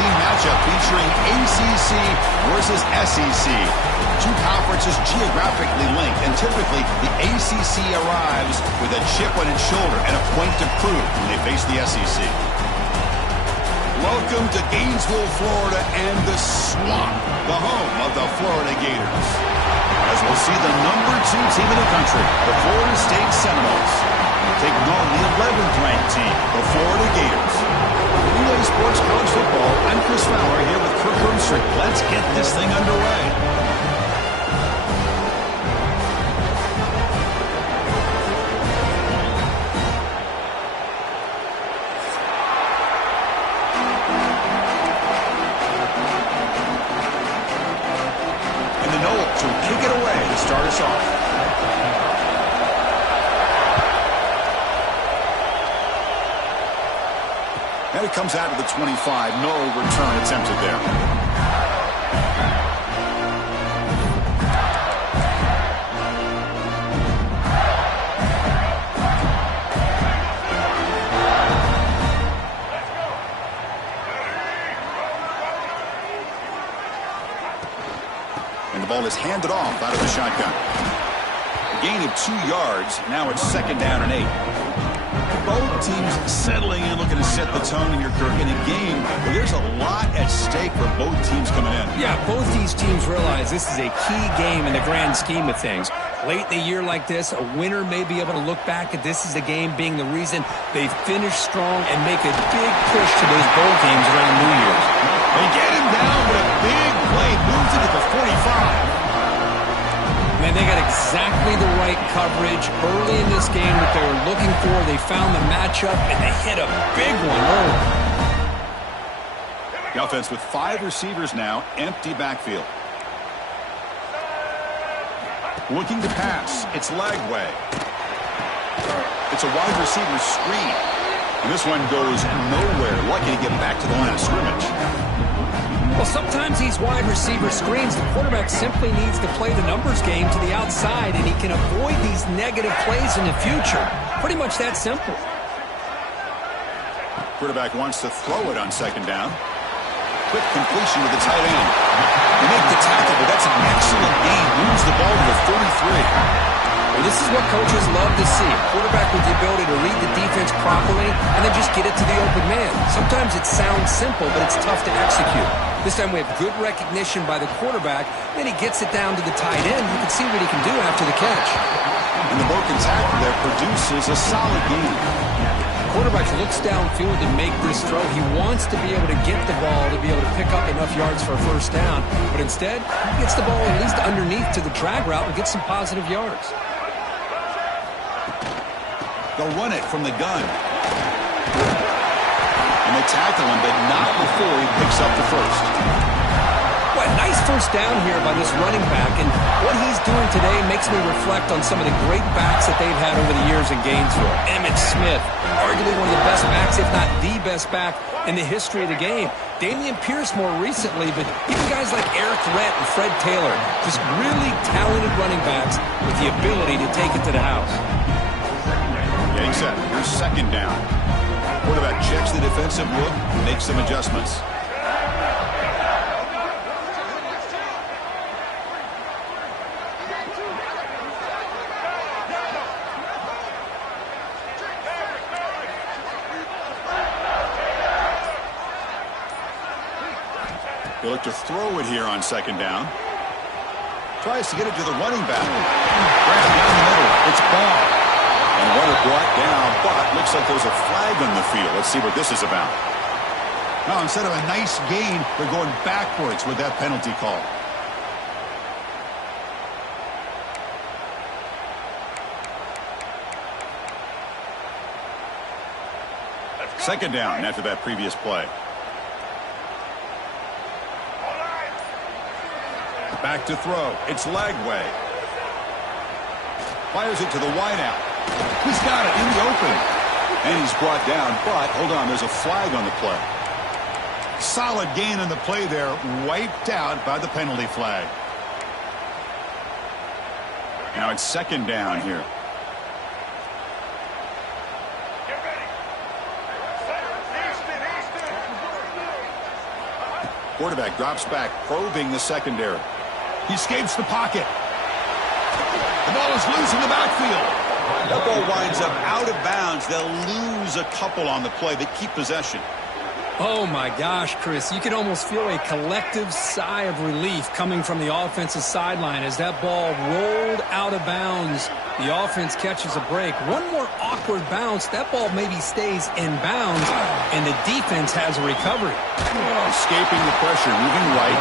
team matchup featuring ACC versus SEC. Two conferences geographically linked, and typically the ACC arrives with a chip on its shoulder and a point to prove when they face the SEC. Welcome to Gainesville, Florida, and the Swamp, the home of the Florida Gators. As we'll see the number 2 team in the country, the Florida State Seminoles, taking on the 11th ranked team, the Florida Gators. Relay Sports College Football, I'm Chris Fowler here with Kirk Herbstreit. Let's get this thing underway. Start us off. And it comes out of the 25. No return attempted there. Ball is handed off out of the shotgun. A gain of 2 yards. Now it's 2nd down and 8. Both teams settling in, looking to set the tone in your Kirk in a game where there's a lot at stake for both teams coming in. Yeah, both these teams realize this is a key game in the grand scheme of things. Late in a year like this, a winner may be able to look back at this as a game being the reason they finish strong and make a big push to those bowl games around New Year's. They get him down with a big play, moves it to the 45. Man, they got exactly the right coverage early in this game that they were looking for. They found the matchup, and they hit a big one early. The offense with 5 receivers now, empty backfield. Looking to pass. It's Lagway. It's a wide receiver screen. And this one goes nowhere. Lucky to get back to the line of scrimmage. Well, sometimes these wide receiver screens, the quarterback simply needs to play the numbers game to the outside, and he can avoid these negative plays in the future. Pretty much that simple. Quarterback wants to throw it on 2nd down. Quick completion with the tight end. They make the tackle, but that's an excellent gain. Moves the ball to the 33. Well, this is what coaches love to see. A quarterback with the ability to read the defense properly and then just get it to the open man. Sometimes it sounds simple, but it's tough to execute. This time we have good recognition by the quarterback. Then he gets it down to the tight end. You can see what he can do after the catch. And the broken tackle there produces a solid gain. The quarterback looks downfield to make this throw. He wants to be able to get the ball to be able to pick up enough yards for a 1st down. But instead, he gets the ball at least underneath to the drag route and gets some positive yards. They'll run it from the gun. And they tackle him, but not before he picks up the 1st. Well, nice 1st down here by this running back, and what he's doing today makes me reflect on some of the great backs that they've had over the years in Gainesville. Emmitt Smith, arguably one of the best backs, if not the best back in the history of the game. Dameon Pierce more recently, but even guys like Eric Rhett and Fred Taylor, just really talented running backs with the ability to take it to the house. Getting set. Here's 2nd down. Quarterback checks the defensive look, makes some adjustments. They look to throw it here on 2nd down. Tries to get it to the running back. Grab down the middle. It's Ball. And runner brought down, but looks like there's a flag on the field. Let's see what this is about. Now, instead of a nice gain, they're going backwards with that penalty call. Second down after that previous play. Back to throw. It's Lagway. Fires it to the wideout. He's got it in the open. And he's brought down, but hold on, there's a flag on the play. Solid gain on the play there, wiped out by the penalty flag. Now it's 2nd down here. Quarterback drops back, probing the secondary. He escapes the pocket. The ball is loose in the backfield. That ball winds up out of bounds. They'll lose a couple on the play, but keep possession. Oh, my gosh, Chris. You can almost feel a collective sigh of relief coming from the offensive sideline as that ball rolled out of bounds. The offense catches a break. One more awkward bounce. That ball maybe stays in bounds, and the defense has a recovery. Escaping the pressure, moving right.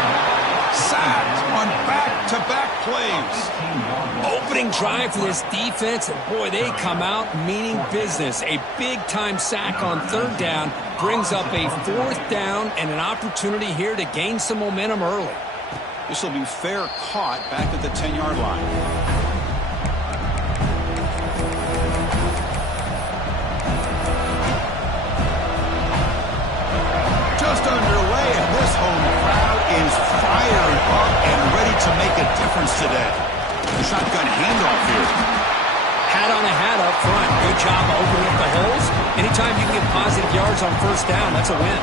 Sacked on back-to-back plays. Opening drive for this defense, and boy, they come out meaning business. A big-time sack on third down brings up a fourth down and an opportunity here to gain some momentum early. This will be fair caught back at the 10-yard line. Just underway, and this home crowd is fired up and ready to make a difference today. The shotgun handoff here. Hat on a hat up front. Good job opening up the holes. Anytime you can get positive yards on first down, that's a win.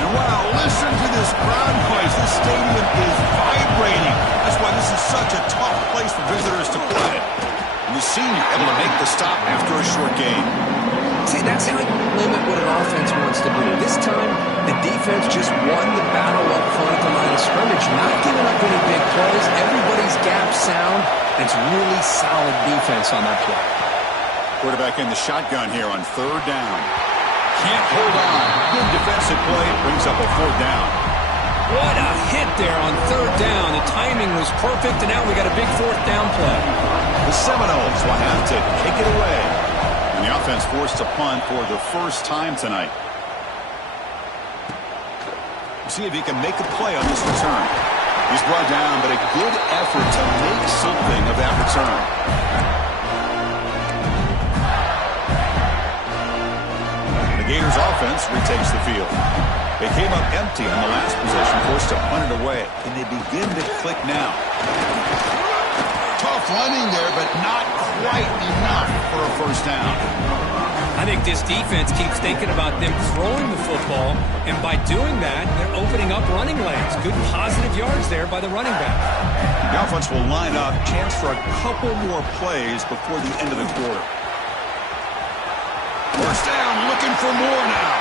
And wow, listen to this crowd noise. This stadium is vibrating. That's why this is such a tough place for visitors to play. And the senior able to make the stop after a short gain. See, that's how you limit what an offense wants to do. This time, the defense just won the battle up front at the line of scrimmage, not giving up any big plays. Everybody's gap sound. It's really solid defense on that play. Quarterback in the shotgun here on third down. Can't hold on. Good defensive play. Brings up a fourth down. What a hit there on third down. The timing was perfect, and now we got a big fourth down play. The Seminoles will have to kick it away. And the offense forced to punt for the first time tonight. See if he can make a play on this return. He's brought down, but a good effort to make something of that return. The Gators offense retakes the field. They came up empty on the last possession, forced to punt it away. And they begin to click now. Tough running there, but not quite enough for a first down. I think this defense keeps thinking about them throwing the football, and by doing that, they're opening up running lanes. Good positive yards there by the running back. The offense will line up, chance for a couple more plays before the end of the quarter. First down, looking for more now.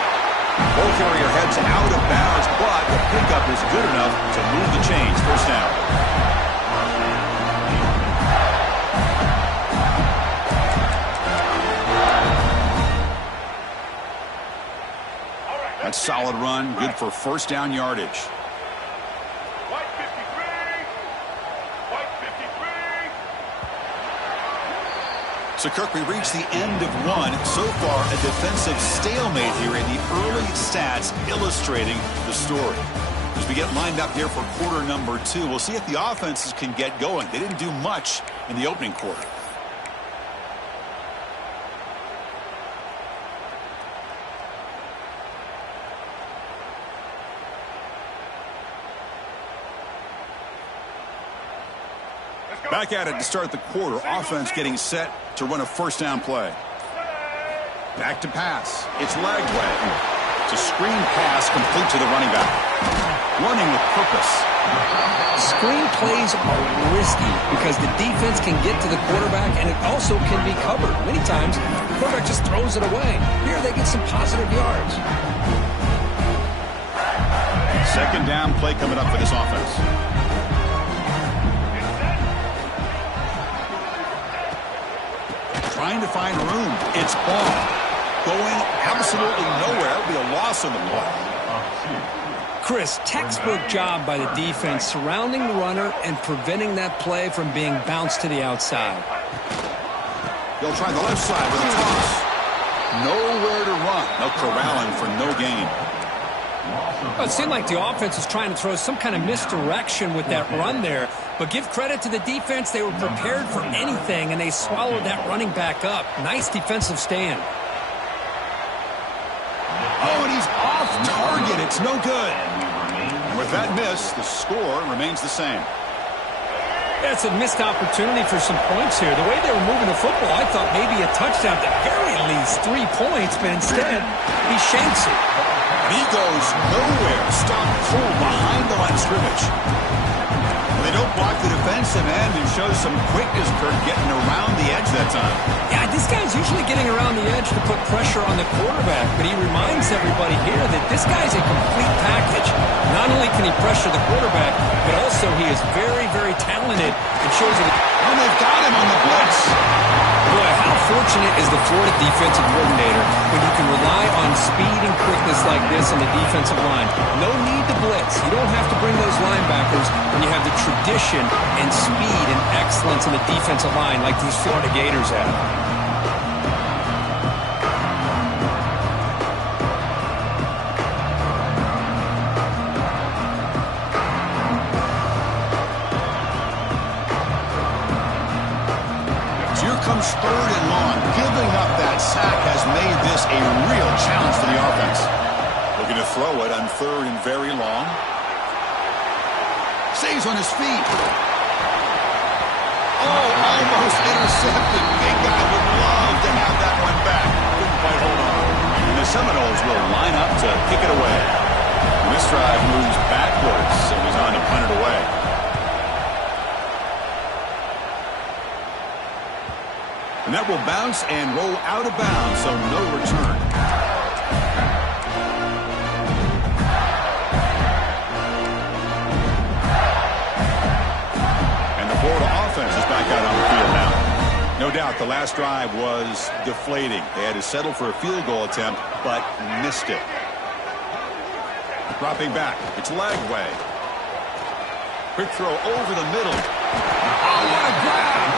Ball carrier heads out of bounds, but the pickup is good enough to move the chains. First down. That's solid run, good for first down yardage. White 53. White 53. So, Kirk, we reached the end of one. So far, a defensive stalemate here in the early stats illustrating the story. As we get lined up here for quarter number 2, we'll see if the offenses can get going. They didn't do much in the opening quarter. Back at it to start the quarter. Offense getting set to run a first down play. Back to pass. It's Lagway. It's a screen pass complete to the running back. Running with purpose. Screen plays are risky because the defense can get to the quarterback, and it also can be covered. Many times, the quarterback just throws it away. Here they get some positive yards. Second down play coming up for this offense. Trying to find room. It's ball. Going absolutely nowhere. It'll be a loss on the play. Chris, textbook job by the defense surrounding the runner and preventing that play from being bounced to the outside. They'll try the left side with a toss. Nowhere to run. They'll corral him for no gain. Well, it seemed like the offense was trying to throw some kind of misdirection with that run there. But give credit to the defense. They were prepared for anything, and they swallowed that running back up. Nice defensive stand. Oh, and he's off target. It's no good. And with that miss, the score remains the same. Yeah, it's a missed opportunity for some points here. The way they were moving the football, I thought maybe a touchdown at the very getting these 3 points, but instead he shanks it. And he goes nowhere. Stop full behind the line of scrimmage. They don't block the defensive end and show some quickness, Kirk, getting around the edge that time. Yeah, this guy's usually getting around the edge to put pressure on the quarterback, but he reminds everybody here that this guy's a complete package. Not only can he pressure the quarterback, but also he is very, very talented. It shows that. And they've got him on the blitz. Boy, how fortunate is the Florida defensive coordinator when you can rely on speed and quickness like this on the defensive line. No need to blitz. You don't have to bring those linebackers when you have the tradition and speed and excellence in the defensive line like these Florida Gators have. Comes third and long. Giving up that sack has made this a real challenge for the offense. Looking to throw it on third and very long. Stays on his feet. Oh, almost intercepted. Big guy would love to have that one back. Couldn't quite hold on. And the Seminoles will line up to kick it away. And this drive moves backwards, so he's on to punt it away. And that will bounce and roll out of bounds, so no return. And the Florida offense is back out on the field now. No doubt the last drive was deflating. They had to settle for a field goal attempt, but missed it. Dropping back. It's Lagway. Quick throw over the middle. Oh, what a grab!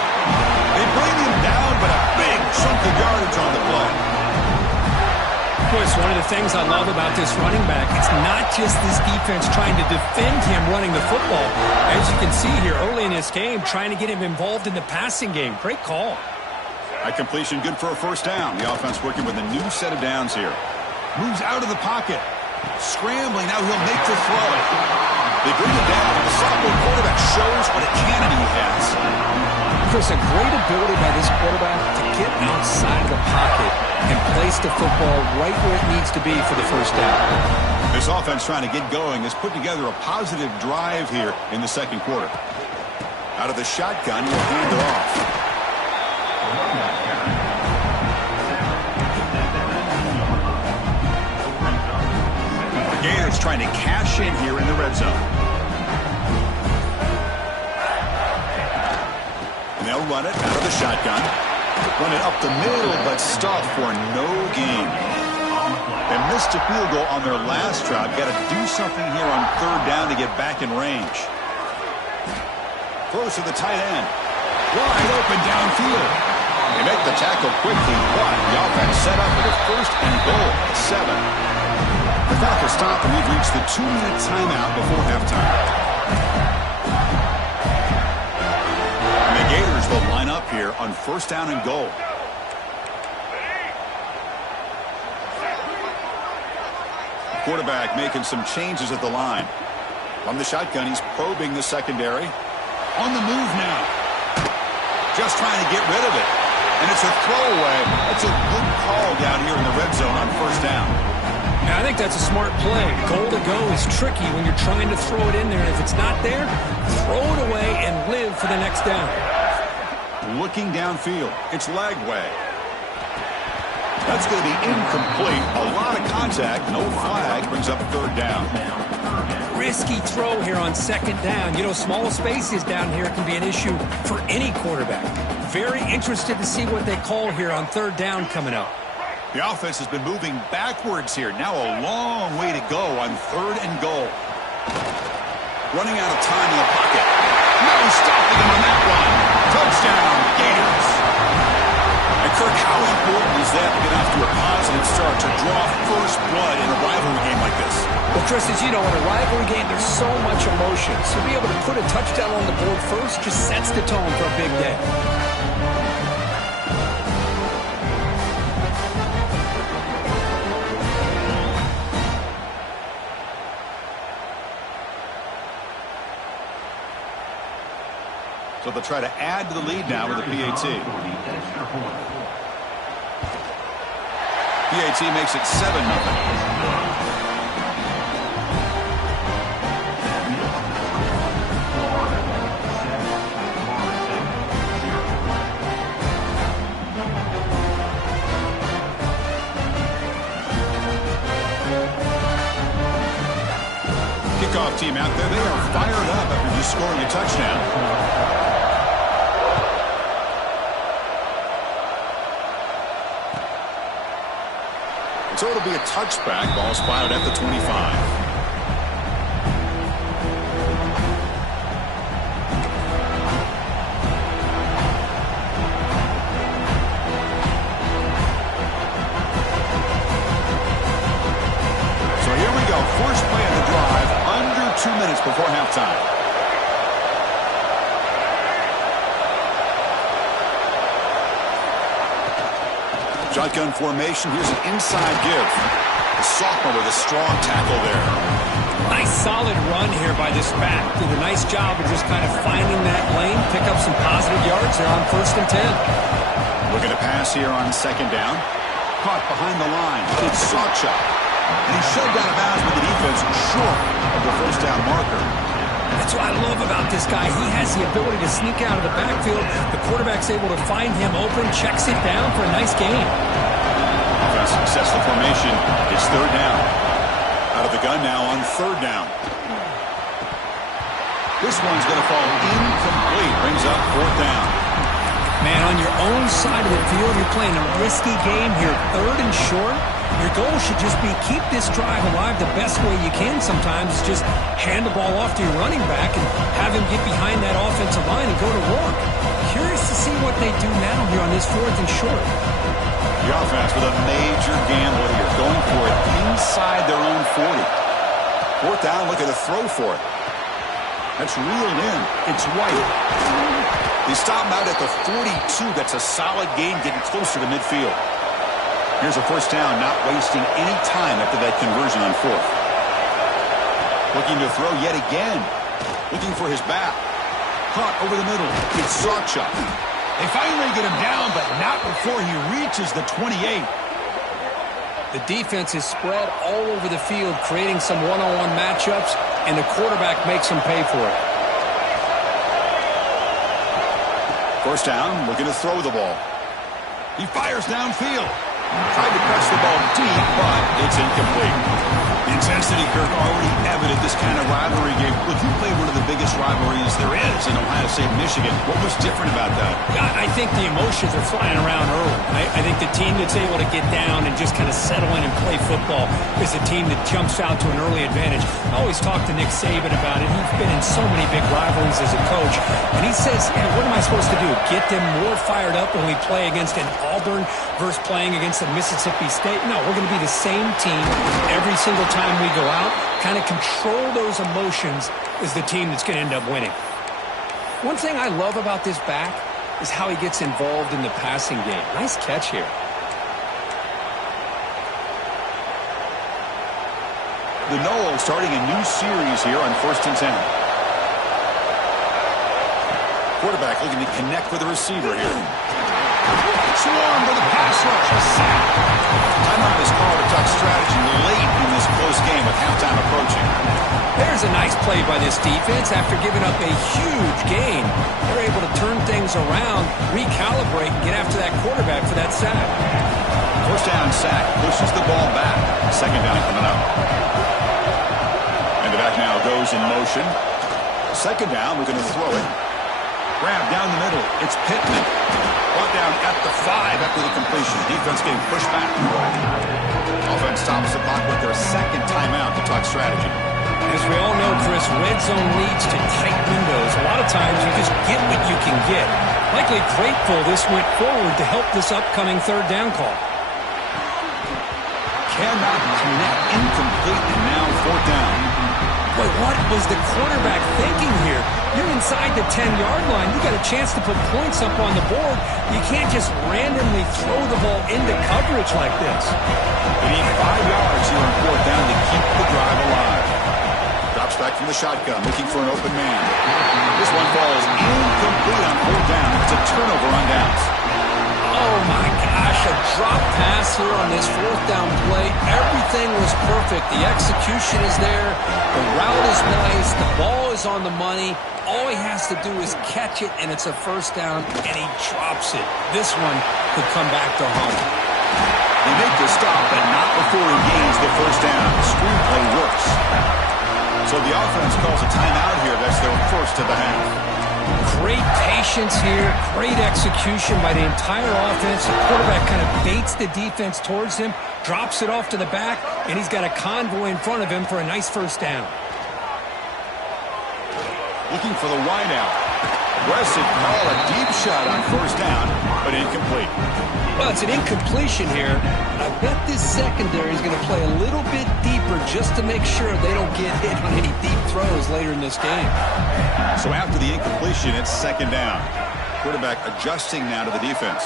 They bring him down, but a big chunk of yardage on the play. Of course, one of the things I love about this running back, it's not just this defense trying to defend him running the football. As you can see here early in this game, trying to get him involved in the passing game. Great call. That completion good for a first down. The offense working with a new set of downs here. Moves out of the pocket. Scrambling, now he'll make the throw. They bring it down. The sophomore quarterback shows what a cannon he has. Chris, a great ability by this quarterback to get outside of the pocket and place the football right where it needs to be for the first down. This offense trying to get going has put together a positive drive here in the second quarter. Out of the shotgun, he'll hand it off. The Gators trying to cash in here in the red zone. And they'll run it out of the shotgun. Run it up the middle, but stopped for no gain. They missed a field goal on their last drive. Got to do something here on third down to get back in range. Throws to the tight end. Wide open downfield. They make the tackle quickly, but the offense set up with a first and goal at 7. The clock has stopped, and we've reached the 2-minute timeout before halftime. And the Gators will line up here on first down and goal. Quarterback making some changes at the line. From the shotgun, he's probing the secondary. On the move now. Just trying to get rid of it. And it's a throwaway. That's a good call down here in the red zone on first down. Yeah, I think that's a smart play. Goal to go is tricky when you're trying to throw it in there. If it's not there, throw it away and live for the next down. Looking downfield. It's Lagway. That's going to be incomplete. A lot of contact. No flag. Brings up third down. Risky throw here on second down. You know, small spaces down here can be an issue for any quarterback. Very interested to see what they call here on third down coming up. The offense has been moving backwards here. Now a long way to go on third and goal. Running out of time in the pocket. No stopping him on that one. Touchdown, Gators. And Kirk, how important is that to get off to a positive start to draw first blood in a rivalry game like this? Well, Chris, as you know, in a rivalry game, there's so much emotion. So to be able to put a touchdown on the board first just sets the tone for a big day. So they'll try to add to the lead now with the PAT. PAT makes it 7-0. Kickoff team out there. They are fired up after just scoring a touchdown. So it'll be a touchback. Ball spotted at the 25. So here we go. First play of the drive. Under 2 minutes before halftime. Shotgun formation. Here's an inside give. The sophomore with a strong tackle there. Nice solid run here by this back. Did a nice job of just kind of finding that lane, pick up some positive yards there on 1st and 10. Looking to pass here on 2nd down. Caught behind the line. It's Sawchuk. And he's shoved out of bounds with the defense short of the 1st down marker. That's what I love about this guy. He has the ability to sneak out of the backfield. The quarterback's able to find him open, checks it down for a nice gain. Successful formation. It's 3rd down. Out of the gun now on 3rd down. This one's going to fall incomplete. Brings up 4th down. Man, on your own side of the field, you're playing a risky game here. 3rd and short. Your goal should just be keep this drive alive the best way you can sometimes. Just hand the ball off to your running back and have him get behind that offensive line and go to work. Curious to see what they do now here on this 4th and short. The offense with a major gamble here, going for it inside their own 40. 4th down, looking to throw for it. That's reeled in. It's White. They stop him out at the 42. That's a solid gain, getting closer to midfield. Here's a 1st down, not wasting any time after that conversion on 4th. Looking to throw yet again. Looking for his back. Caught over the middle. It's Sawchuk. They finally get him down, but not before he reaches the 28. The defense is spread all over the field, creating some one-on-one matchups, and the quarterback makes them pay for it. 1st down, looking to throw the ball. He fires downfield. Tried to press the ball deep, but it's incomplete. The intensity, Kirk, already evident this kind of rivalry game. Look, you played one of the biggest rivalries there is in Ohio State, Michigan. What was different about that? I think the emotions are flying around early. I think the team that's able to get down and just kind of settle in and play football is a team that jumps out to an early advantage. I always talk to Nick Saban about it. He's been in so many big rivalries as a coach, and he says, what am I supposed to do? Get them more fired up when we play against an Auburn versus playing against a Mississippi State? No, we're going to be the same team every single time we go out. Kind of control those emotions is the team that's going to end up winning. One thing I love about this back is how he gets involved in the passing game. Nice catch here. The Noles starting a new series here on 1st and 10. Quarterback looking to connect with the receiver here. Swarmed with a pass rush. A sack. Timeout is called to talk strategy late in this close game with halftime approaching. There's a nice play by this defense. After giving up a huge gain, they're able to turn things around, recalibrate, and get after that quarterback for that sack. 1st down sack. Pushes the ball back. 2nd down coming up. And the back now goes in motion. 2nd down, we're going to throw it. Grab down the middle. It's Pittman. Brought down at the 5 after the completion. Defense getting pushed back. Offense stops the clock with their 2nd timeout to talk strategy. As we all know, Chris, red zone leads to tight windows. A lot of times you just get what you can get. Likely grateful this went forward to help this upcoming 3rd down call. Cannot connect. Incomplete, and now 4th down. Boy, what was the quarterback thinking here? You're inside the 10-yard line. You got a chance to put points up on the board. You can't just randomly throw the ball into coverage like this. They need 5 yards here on 4th down to keep the drive alive. Drops back from the shotgun, looking for an open man. This one falls incomplete on 4th down. It's a turnover on downs. Oh, Oh, my gosh, a drop pass here on this fourth down play. Everything was perfect. The execution is there. The route is nice. The ball is on the money. All he has to do is catch it, and it's a first down, and he drops it. This one could come back to haunt him. They make the stop, but not before he gains the first down. Screenplay works. So the offense calls a timeout here. That's their first of the half. Great patience here, great execution by the entire offense. The quarterback kind of baits the defense towards him, drops it off to the back, and he's got a convoy in front of him for a nice first down. Looking for the wideout. Aggressive call, a deep shot on first down, but incomplete. Well, it's an incompletion here. I bet this secondary is going to play a little bit deeper just to make sure they don't get hit on any deep throws later in this game. So after the incompletion, it's second down. Quarterback adjusting now to the defense.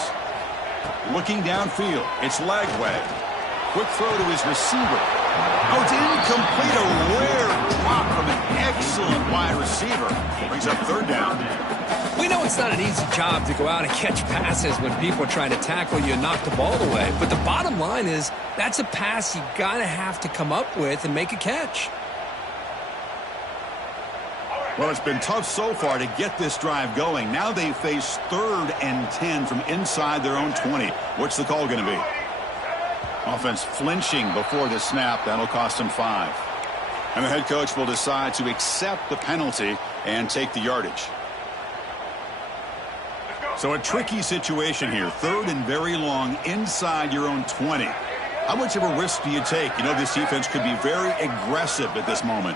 Looking downfield, it's Lagway. Quick throw to his receiver. Oh, it's incomplete. A rare drop from an excellent wide receiver. Brings up third down. We know it's not an easy job to go out and catch passes when people are trying to tackle you and knock the ball away. But the bottom line is that's a pass you got to have to come up with and make a catch. Well, it's been tough so far to get this drive going. Now they face 3rd and 10 from inside their own 20. What's the call going to be? Offense flinching before the snap. That'll cost them 5. And the head coach will decide to accept the penalty and take the yardage. So a tricky situation here. 3rd and very long inside your own 20. How much of a risk do you take? You know, this defense could be very aggressive at this moment.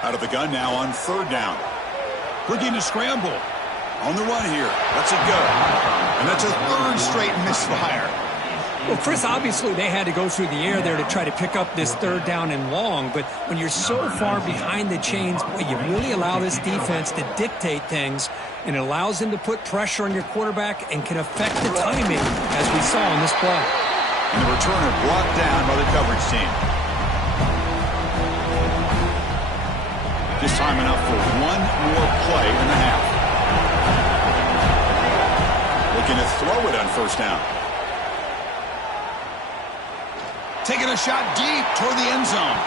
Out of the gun now on 3rd down. Looking to scramble. On the run here. Lets it go. And that's a 3rd straight misfire. Well, Chris, obviously they had to go through the air there to try to pick up this 3rd down and long, but when you're so far behind the chains, boy, you really allow this defense to dictate things, and it allows them to put pressure on your quarterback and can affect the timing, as we saw in this play. And the returner brought down by the coverage team. Just time enough for one more play in the half. Looking to throw it on first down. Taking a shot deep toward the end zone.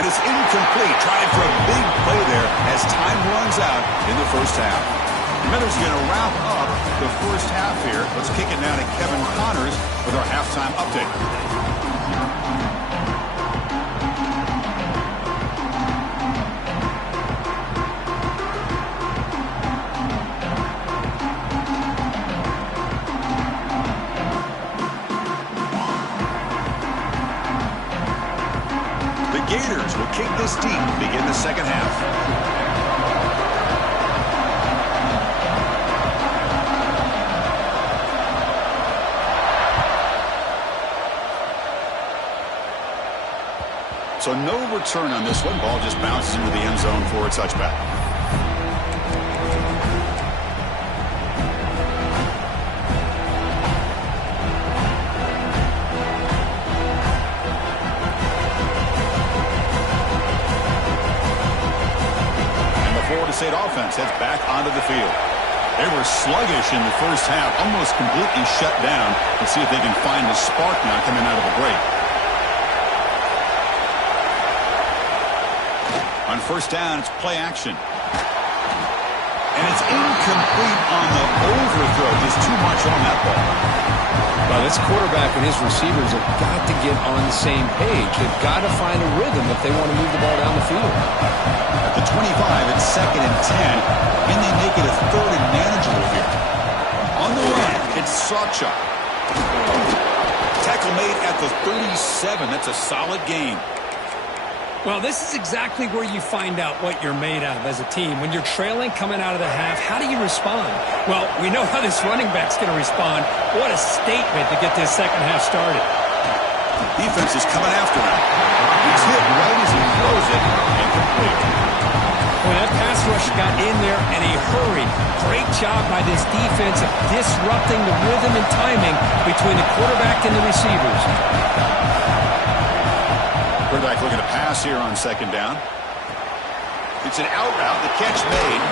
And it's incomplete. Trying for a big play there as time runs out in the first half. Miller's going to wrap up the first half here. Let's kick it now to Kevin Connors with our halftime update. Gators will kick this deep to begin the second half. So no return on this one. Ball just bounces into the end zone for a touchback. State offense heads back onto the field. They were sluggish in the first half, almost completely shut down. Let's see if they can find the spark now coming out of the break. On first down, it's play action. And it's incomplete on the overthrow. Just too much on that ball. Well, this quarterback and his receivers have got to get on the same page. They've got to find a rhythm if they want to move the ball down the field. At the 25, it's 2nd and 10. Can they make it a 3rd and manageable here? On the run, it's Sawchuk. Tackle made at the 37. That's a solid gain. Well, this is exactly where you find out what you're made of as a team. When you're trailing coming out of the half, how do you respond? Well, we know how this running back's going to respond. What a statement to get this second half started. Defense is coming after him. He's hit right as he throws it. Incomplete. Well, that pass rush got in there in a hurry. Great job by this defense of disrupting the rhythm and timing between the quarterback and the receivers. Quarterback looking to pass here on second down. It's an out route. The catch made.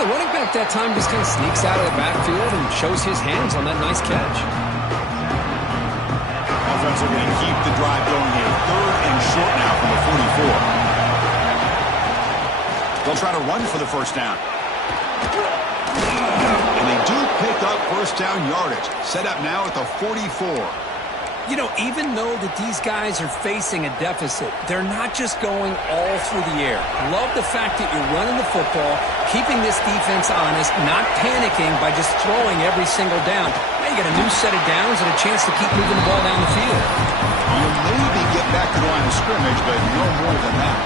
the running back that time just kind of sneaks out of the backfield and shows his hands on that nice catch. Offense are going to keep the drive going here. 3rd and short now from the 44. They'll try to run for the first down. And they do pick up first down yardage. Set up now at the 44. You know, even though that these guys are facing a deficit, they're not just going all through the air. Love the fact that you're running the football, keeping this defense honest, not panicking by just throwing every single down. Now you got a new set of downs and a chance to keep moving the ball down the field. You'll maybe get back to the line of scrimmage, but no more than that.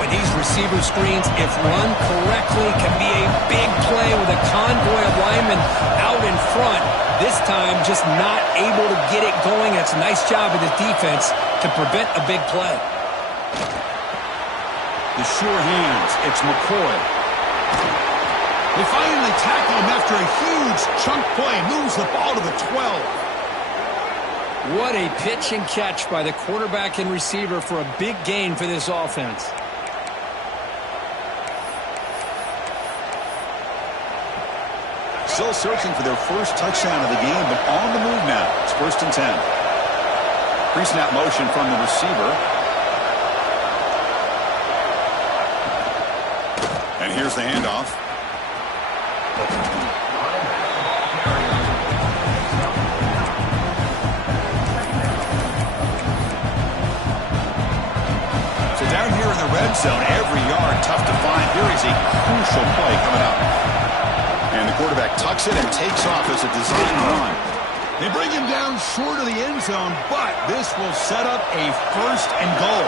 Boy, these receiver screens, if run correctly, can be a big play with a convoy of linemen out in front. This time, just not able to get it going. It's a nice job of the defense to prevent a big play. The sure hands. It's McCoy. They finally tackle him after a huge chunk play. Moves the ball to the 12. What a pitch and catch by the quarterback and receiver for a big gain for this offense. Still searching for their first touchdown of the game, but on the move now. It's 1st and 10. Pre-snap motion from the receiver. And here's the handoff. So down here in the red zone, every yard tough to find. Here is a crucial play coming up. And the quarterback tucks it and takes off as a design run. They bring him down short of the end zone, but this will set up a 1st and goal.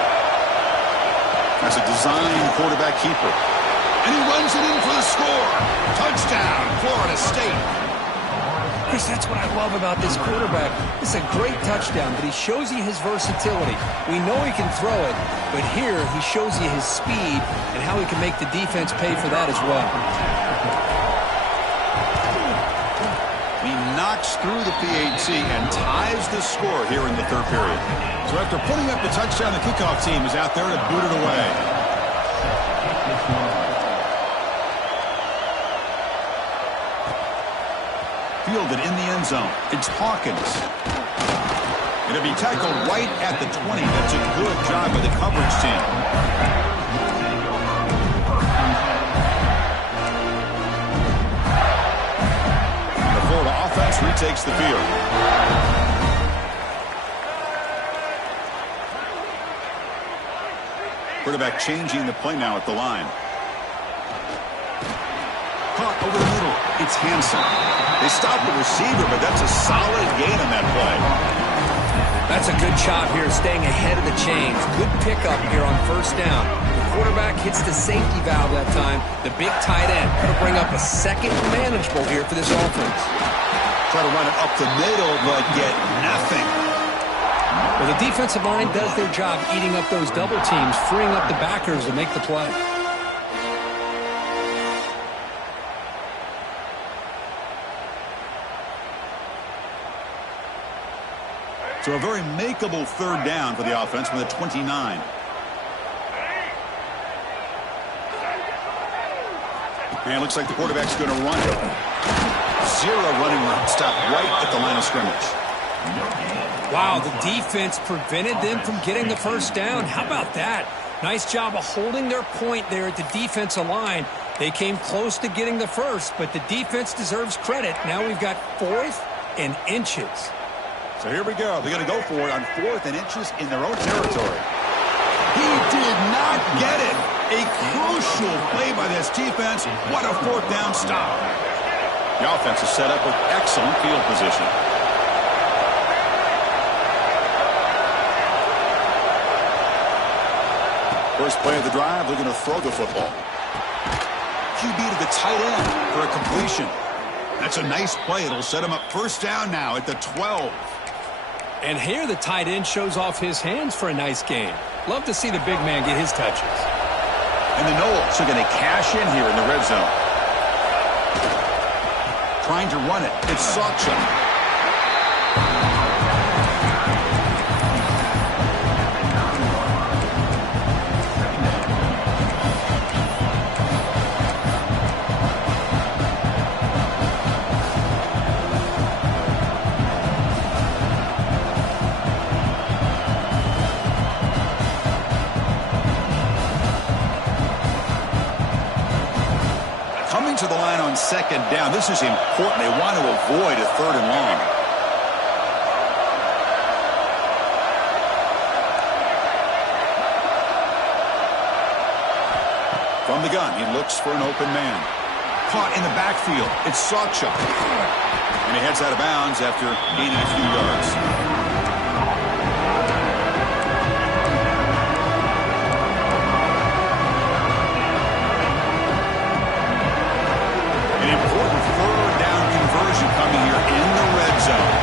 That's a design quarterback keeper. And he runs it in for the score. Touchdown, Florida State. Chris, that's what I love about this quarterback. It's a great touchdown, but he shows you his versatility. We know he can throw it, but here he shows you his speed and how he can make the defense pay for that as well. He knocks through the PAT and ties the score here in the 3rd period. So after putting up the touchdown, the kickoff team is out there to boot it away. Fielded in the end zone. It's Hawkins. It'll be tackled right at the 20. That's a good job by the coverage team. The Florida offense retakes the field. Quarterback changing the play now at the line. Caught over the middle. It's Hansen. They stop the receiver, but that's a solid gain on that play. That's a good job here, staying ahead of the chains. Good pickup here on 1st down. The quarterback hits the safety valve that time. The big tight end. Going to bring up a 2nd manageable here for this offense. Try to run it up the middle, but get nothing. Well, the defensive line does their job eating up those double teams, freeing up the backers to make the play. So a very makeable 3rd down for the offense with a 29. And it looks like the quarterback's going to run it. 0 running route. Stop right at the line of scrimmage. Wow, the defense prevented them from getting the first down. How about that? Nice job of holding their point there at the defensive line. They came close to getting the first, but the defense deserves credit. Now we've got 4th and inches. So here we go. They're going to go for it on 4th and inches in their own territory. He did not get it. A crucial play by this defense. What a 4th down stop. The offense is set up with excellent field position. First play of the drive, they're going to throw the football. QB to the tight end for a completion. That's a nice play. It'll set him up 1st down now at the 12. And here the tight end shows off his hands for a nice gain. Love to see the big man get his touches. And the Knowles are going to cash in here in the red zone. Trying to run it. It's Sawchuk. second down. This is important. They want to avoid a third and long. From the gun, he looks for an open man. Caught in the backfield. It's Sawchuk. And he heads out of bounds after gaining a few yards. An important third down conversion coming here in the red zone.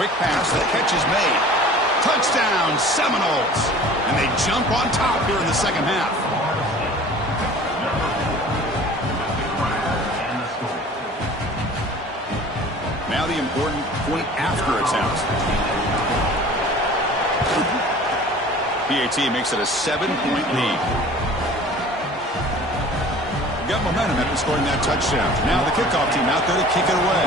Quick pass, the catch is made. Touchdown, Seminoles. And they jump on top here in the second half. Now the important point after attempt. PAT makes it a 7-point lead. Got momentum after scoring that touchdown. Now the kickoff team out there to kick it away.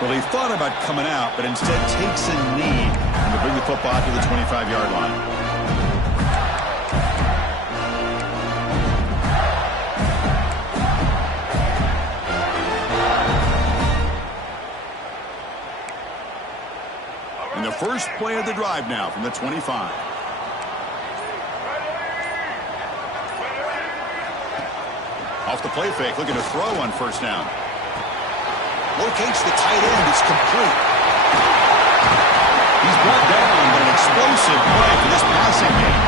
Well, he thought about coming out, but instead takes a knee to bring the football to the 25-yard line. And the first play of the drive now from the 25. Off the play fake, looking to throw on first down. Locates the tight end. It's complete. He's brought down, but an explosive play for this passing game.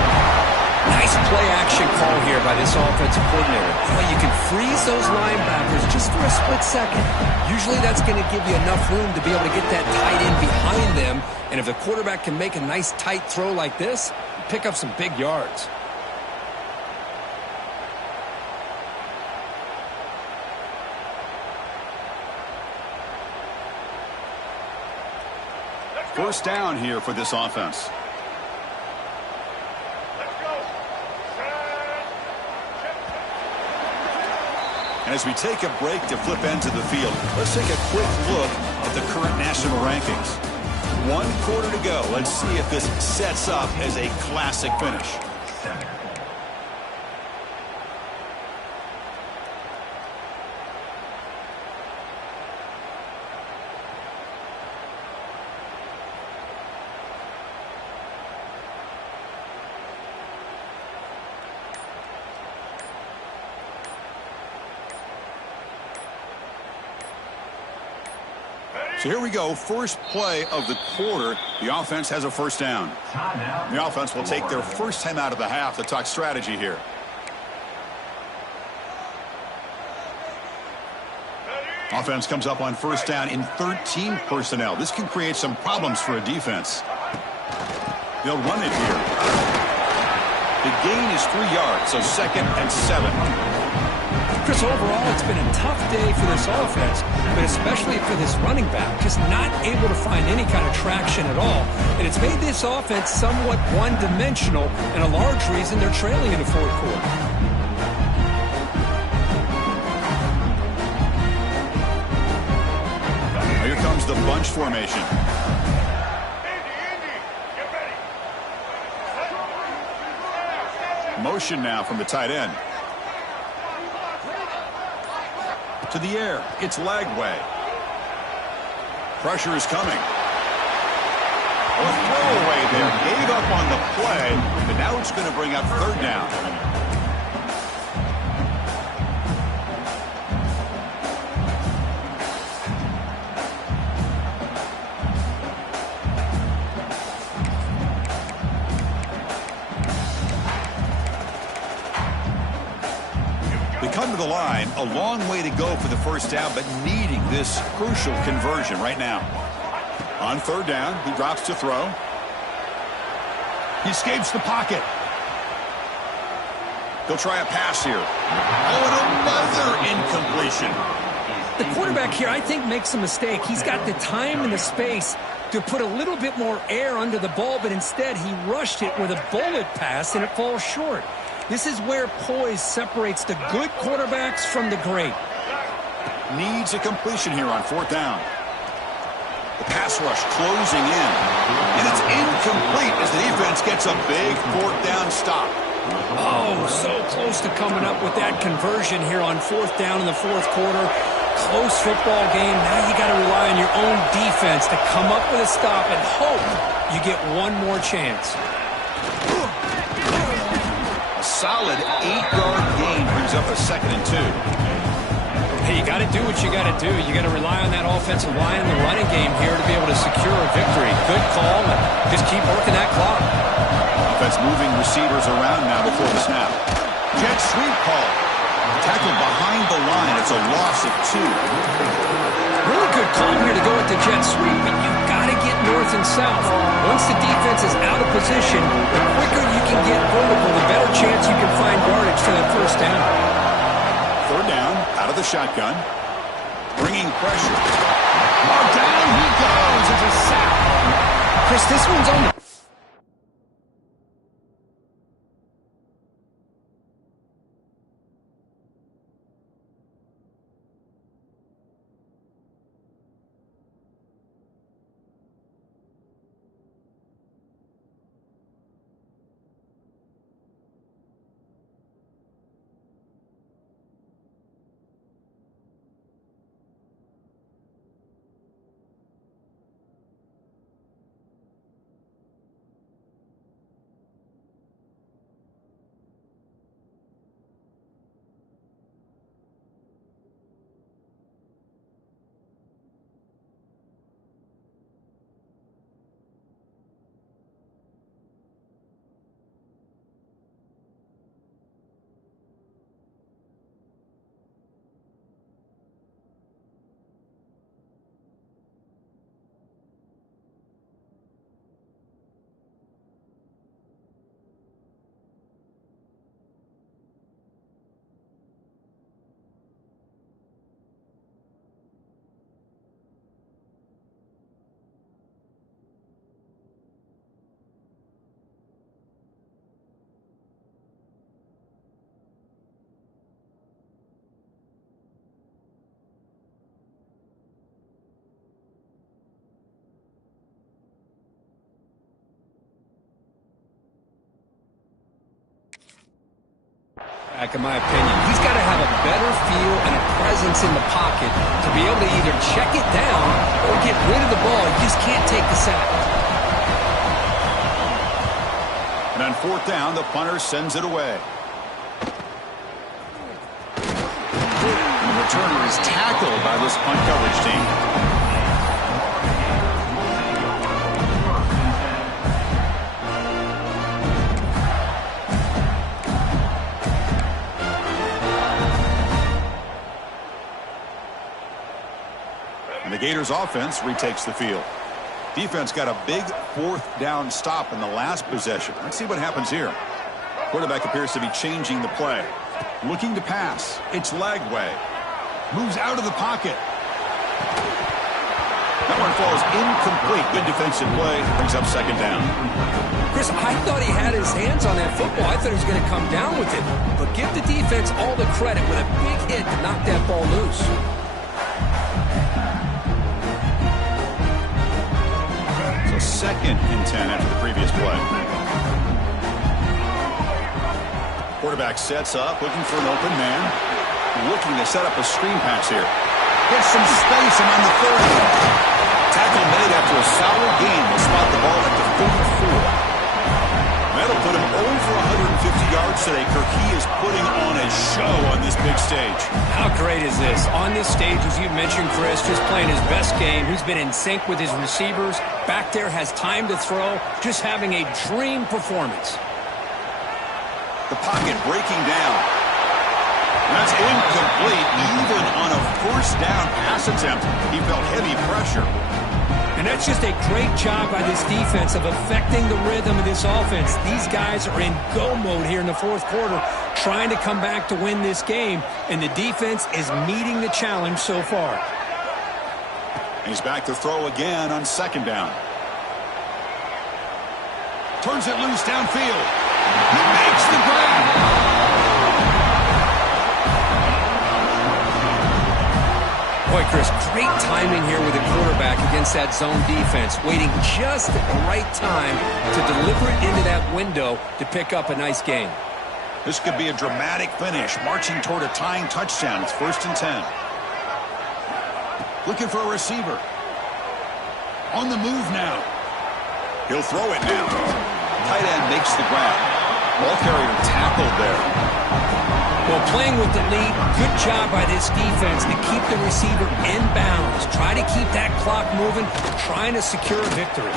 Nice play action call here by this offensive coordinator. Well, you can freeze those linebackers just for a split second. Usually that's going to give you enough room to be able to get that tight end behind them. And if the quarterback can make a nice tight throw like this, pick up some big yards. First down here for this offense. And as we take a break to flip ends of the field, let's take a quick look at the current national rankings. 1 quarter to go. Let's see if this sets up as a classic finish. So here we go, first play of the quarter. The offense has a first down. The offense will take their first time out of the half to talk strategy here. Offense comes up on first down in 13 personnel. This can create some problems for a defense. They'll run it here. The gain is 3 yards, so 2nd and 7. Chris, overall, it's been a tough day for this offense, but especially for this running back, just not able to find any kind of traction at all. And it's made this offense somewhat one-dimensional, and a large reason they're trailing in the fourth quarter. Here comes the bunch formation. Motion now from the tight end. To the air. It's Lagway. Pressure is coming. A throwaway there. Gave up on the play, but now it's going to bring up third down. Come to the line, a long way to go for the first down, but needing this crucial conversion right now. On third down, he drops to throw. He escapes the pocket. He'll try a pass here. Oh, and another incompletion. The quarterback here, I think, makes a mistake. He's got the time and the space to put a little bit more air under the ball, but instead he rushed it with a bullet pass, and it falls short. This is where poise separates the good quarterbacks from the great. Needs a completion here on fourth down. The pass rush closing in. And it's incomplete as the defense gets a big fourth down stop. Oh, so close to coming up with that conversion here on fourth down in the fourth quarter. Close football game. Now you got to rely on your own defense to come up with a stop and hope you get one more chance. A solid 8-yard gain brings up a 2nd and 2. Hey, you got to do what you got to do. You got to rely on that offensive line in the running game here to be able to secure a victory. Good call, and just keep working that clock. Offense moving receivers around now before the snap. Jet sweep call. Tackled behind the line. It's a loss of 2. Really good call here to go with the jet sweep, but you've got to get north and south. Once the defense is out of position, the quicker you can get vertical, the better chance you can find yardage for that first down. 3rd down, out of the shotgun. Bringing pressure. Oh, down he goes. It's a sack. Chris, this one's on the... In my opinion, he's got to have a better feel and a presence in the pocket to be able to either check it down or get rid of the ball. He just can't take the sack. And on 4th down, the punter sends it away. And the returner is tackled by this punt coverage team. The Gators offense retakes the field. Defense got a big 4th down stop in the last possession. Let's see what happens here. Quarterback appears to be changing the play. Looking to pass. It's Lagway. Moves out of the pocket. That one falls incomplete. Good defensive play. Brings up 2nd down. Chris, I thought he had his hands on that football. I thought he was going to come down with it. But give the defense all the credit with a big hit to knock that ball loose. So 2nd and 10 after the previous play. Quarterback sets up, looking for an open man. Looking to set up a screen pass here. Gets some space and on the 30. Tackle made after a solid gain. Will spot the ball at the 44. That'll put him over 150 yards today. Kirk, he is putting on a show on this big stage. How great is this? On this stage, as you mentioned, Chris, just playing his best game. He's been in sync with his receivers. Back there, has time to throw. Just having a dream performance. The pocket breaking down. That's incomplete. Even on a 1st down pass attempt, he felt heavy pressure. And that's just a great job by this defense of affecting the rhythm of this offense. These guys are in go mode here in the 4th quarter, trying to come back to win this game, and the defense is meeting the challenge so far. He's back to throw again on 2nd down. Turns it loose downfield. He makes the grab. Boy, Chris, great timing here with the quarterback. quarterback against that zone defense, waiting just at the right time to deliver it into that window to pick up a nice gain. This could be a dramatic finish, marching toward a tying touchdown. It's 1st and 10. Looking for a receiver. On the move now. He'll throw it now. Tight end makes the grab. Ball carrier tackled there. Well, playing with the lead, good job by this defense to keep the receiver in bounds. Try to keep that clock moving, trying to secure a victory.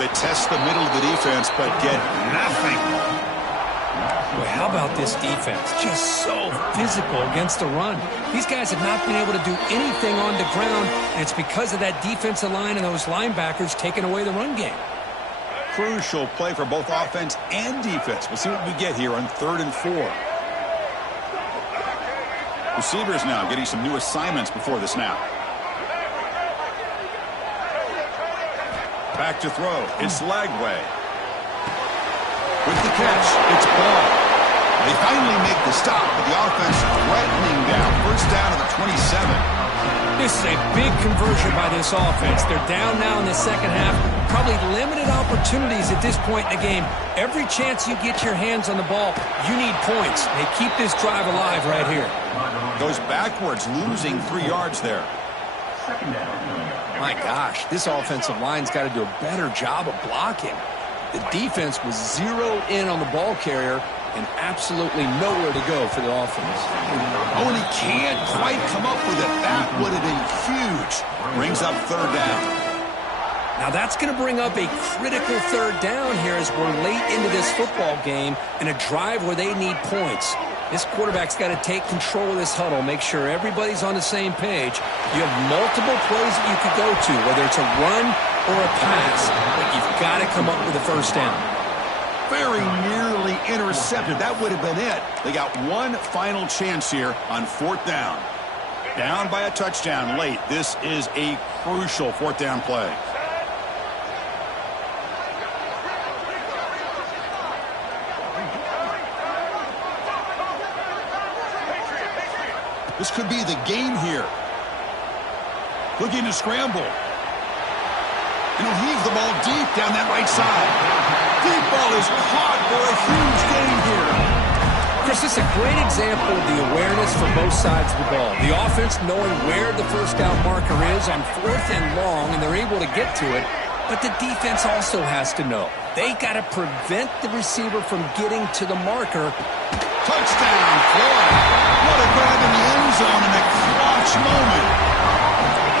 They test the middle of the defense, but get nothing. Well, how about this defense? Just so physical against the run. These guys have not been able to do anything on the ground, and it's because of that defensive line and those linebackers taking away the run game. Crucial play for both offense and defense. We'll see what we get here on 3rd and 4. Receivers now getting some new assignments before the snap. Back to throw. It's Lagway. With the catch, it's Ball. They finally make the stop, but the offense threatening down. 1st down to the 27. This is a big conversion by this offense. They're down now in the second half. Probably limited opportunities at this point in the game. Every chance you get your hands on the ball, you need points. They keep this drive alive right here. Goes backwards, losing 3 yards there. My gosh, this offensive line's got to do a better job of blocking. The defense was zeroed in on the ball carrier and absolutely nowhere to go for the offense. Oh, and he can't quite come up with it. That would have been huge. Brings up 3rd down. Now that's going to bring up a critical 3rd down here as we're late into this football game in a drive where they need points. This quarterback's got to take control of this huddle, make sure everybody's on the same page. You have multiple plays that you could go to, whether it's a run or a pass, but you've got to come up with a 1st down. Very nearly intercepted. That would have been it. They got one final chance here on 4th down. Down by a touchdown late. This is a crucial 4th down play. This could be the game here. Looking to scramble. And he'll heave the ball deep down that right side. Deep ball is caught for a huge gain here. Chris, this is a great example of the awareness from both sides of the ball. The offense knowing where the 1st down marker is on 4th and long, and they're able to get to it. But the defense also has to know. They got to prevent the receiver from getting to the marker. Touchdown, Floyd. What a grab in the end zone in a clutch moment.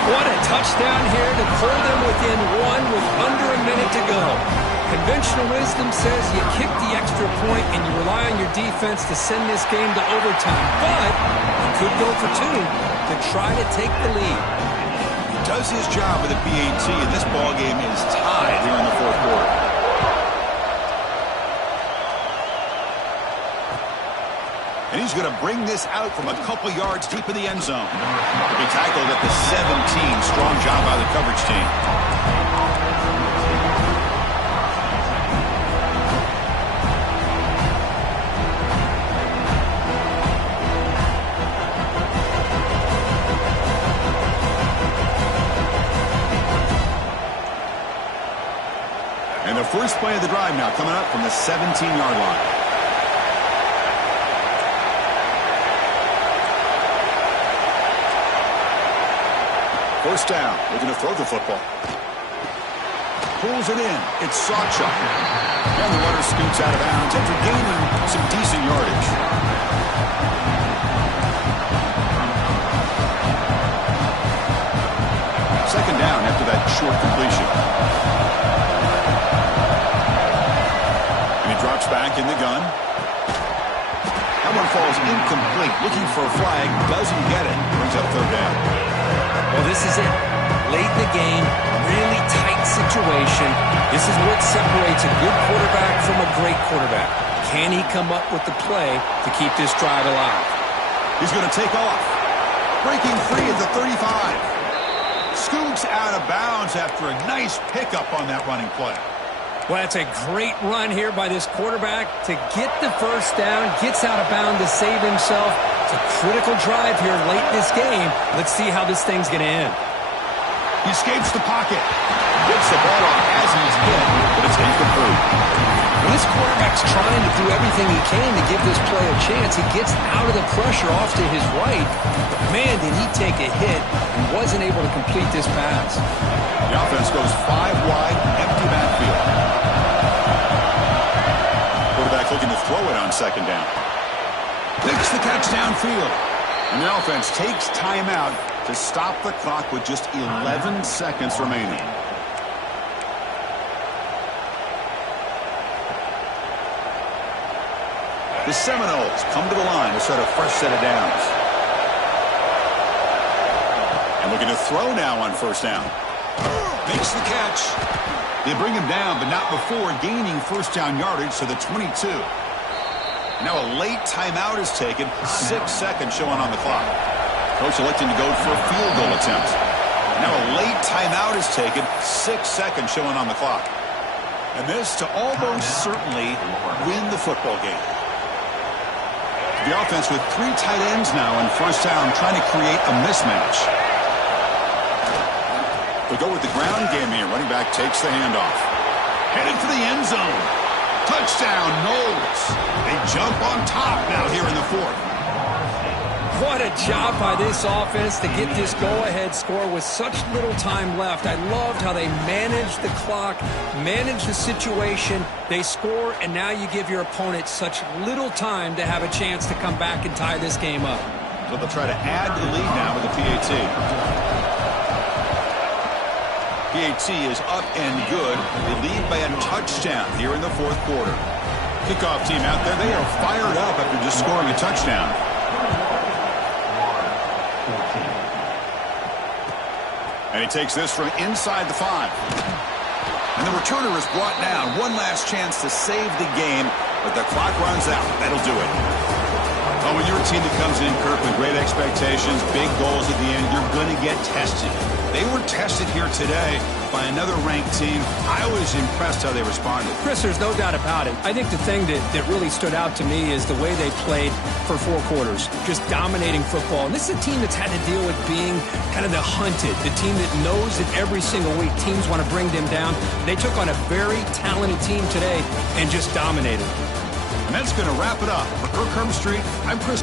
What a touchdown here to pull them within 1 with under a minute to go. Conventional wisdom says you kick the extra point and you rely on your defense to send this game to overtime. But you could go for 2 to try to take the lead. He does his job with a PAT, and this ball game is tied here in the 4th quarter. And he's going to bring this out from a couple yards deep in the end zone. He'll be tackled at the 17. Strong job by the coverage team. And the first play of the drive now coming up from the 17-yard line. First down, looking to throw the football. Pulls it in. It's Sawchuk. And the runner scoots out of bounds after gaining some decent yardage. Second down after that short completion. And he drops back in the gun. That one falls incomplete. Looking for a flag. Doesn't get it. Brings up 3rd down. Well, this is it. Late in the game, really tight situation. This is what separates a good quarterback from a great quarterback. Can he come up with the play to keep this drive alive? He's going to take off. Breaking free at the 35. Scoots out of bounds after a nice pickup on that running play. Well, that's a great run here by this quarterback to get the 1st down, gets out of bounds to save himself. It's a critical drive here late in this game. Let's see how this thing's going to end. He escapes the pocket. Gets the ball off as he's hit, but it's incomplete. When this quarterback's trying to do everything he can to give this play a chance, he gets out of the pressure off to his right. But man, did he take a hit and wasn't able to complete this pass. The offense goes 5 wide, empty backfield. Quarterback looking to throw it on second down. Picks the catch downfield. And the offense takes timeout to stop the clock with just 11 seconds remaining. The Seminoles come to the line to set a fresh set of downs. And looking to throw now on first down. Makes the catch. They bring him down, but not before gaining first down yardage to the 22. Now a late timeout is taken. 6 seconds showing on the clock. Coach electing to go for a field goal attempt. Now a late timeout is taken. 6 seconds showing on the clock. And this to almost certainly win the football game. The offense with 3 tight ends now on first down, trying to create a mismatch. They go with the ground game here. Running back takes the handoff. Headed for the end zone. Touchdown, Noles. They jump on top now here in the fourth. What a job by this offense to get this go-ahead score with such little time left. I loved how they managed the clock, managed the situation. They score, and now you give your opponent such little time to have a chance to come back and tie this game up. So they'll try to add to the lead now with the PAT. PAT is up and good. They lead by a touchdown here in the fourth quarter. Kickoff team out there, they are fired up after just scoring a touchdown. And he takes this from inside the 5. And the returner is brought down. One last chance to save the game, but the clock runs out. That'll do it. Oh, when you're a team that comes in, Kirk, with great expectations, big goals at the end, you're going to get tested. They were tested here today by another ranked team. I was impressed how they responded. Chris, there's no doubt about it. I think the thing that really stood out to me is the way they played for 4 quarters, just dominating football. And this is a team that's had to deal with being kind of the hunted, the team that knows that every single week teams want to bring them down. They took on a very talented team today and just dominated. And that's going to wrap it up. For Kirk Herbstreit, I'm Chris.